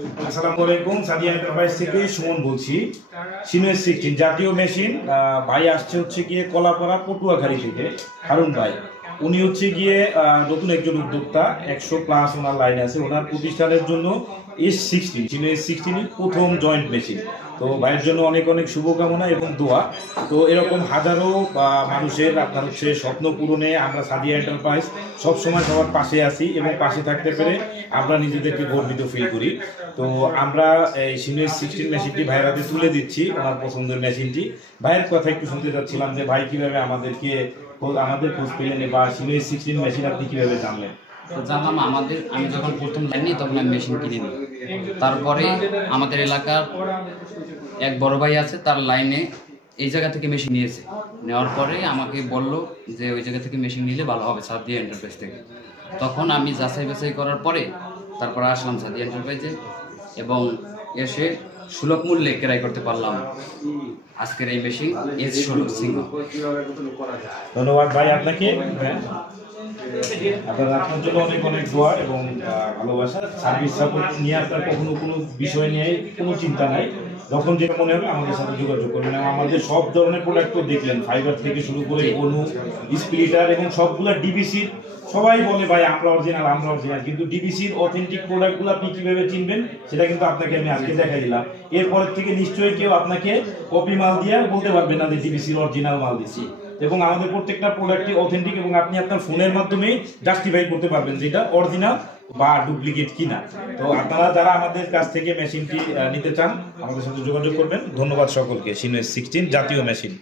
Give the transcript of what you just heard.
আসসালামু আলাইকুম, সাদিয়া এন্টারপ্রাইজ থেকে সুমন বলছি। সিনিয়র 16 জাতীয় মেশিন ভাই আসছে হচ্ছে গিয়ে কলাপাড়া পটুয়াখালী থেকে। হারুন ভাই উনি হচ্ছে গিয়ে নতুন একজন উদ্যোক্তা, 100+ ওনার লাইন আছে। ওনার প্রতিষ্ঠানের জন্য S16 সিনিয়র S16 প্রথম জয়েন্ট মেশিন। তো ভাইয়ের জন্য অনেক অনেক শুভকামনা এবং দোয়া। তো এরকম হাজারো মানুষের আপনার হচ্ছে স্বপ্ন পূরণে আমরা সাদিয়া এন্টারপ্রাইজ সবসময় সবার পাশে আছি এবং পাশে থাকতে পেরে আমরা নিজেদেরকে গর্বিত ফিল করি। তো আমরা এই সিনিয়র 16 মেশিনটি ভাইয়ের হাতে তুলে দিচ্ছি, ওনার পছন্দের মেশিনটি। ভাইয়ের কথা একটু শুনতে চাচ্ছিলাম যে ভাই কিভাবে আমাদের খোঁজ পেলেন বা সিনিয়র 16 মেশিন আপনি কিভাবে জানলেন? জানলাম আমি যখন প্রথম লাইন নিই তখন আমি মেশিন কিনে নিই। তারপরে আমাদের এলাকার এক বড় ভাই আছে, তার লাইনে এই জায়গা থেকে মেশিন নিয়েছে। নেওয়ার পরে আমাকে বলল যে ওই জায়গা থেকে মেশিন নিলে ভালো হবে সাদিয়া এন্টারপ্রাইজ থেকে। তখন আমি যাচাই বাছাই করার পরে তারপরে আসলাম সাদিয়া এন্টারপ্রাইজে এবং এসে সুলভ মূল্যে ক্রয় করতে পারলাম আজকের এই মেশিন S16 সিংহ। ধন্যবাদ ভাই আপনাকে। আপনার জন্য অনেক অনেক দোয়া এবং ভালোবাসা। সার্ভিস সাপোর্ট নিয়ে আপনার কখনো কোনো বিষয় নিয়ে কোনো চিন্তা নাই। যখন যেটা মনে হবে আমাদের সাথে যোগাযোগ করবেন। আমাদের সব ধরনের প্রোডাক্ট তো দেখলেন, ফাইবার থেকে শুরু করে অনু, স্প্লিটার এবং সবগুলা ডিবিসির। সবাই বলে ভাই আমরা অরিজিনাল, কিন্তু ডিবিসির অথেন্টিক প্রোডাক্টগুলো আপনি কিভাবে চিনবেন সেটা কিন্তু আপনাকে আমি আজকে দেখাই দিলাম। এরপর থেকে নিশ্চয়ই কেউ আপনাকে কপি মাল দিয়ে বলতে পারবেন না যে ডিবিসির অরিজিনাল মাল দিচ্ছি। এবং আমাদের প্রত্যেকটা প্রোডাক্টই অথেন্টিক এবং আপনি আপনার ফোনের মাধ্যমে জাস্টিফাই করতে পারবেন যে এটা অরিজিনাল বা ডুপ্লিকেট কিনা। তো আপনারা যারা আমাদের কাছ থেকে মেশিনটি নিতে চান আমাদের সাথে যোগাযোগ করবেন। ধন্যবাদ সকলকে। সিনিয়র 16 জাতীয় মেশিন।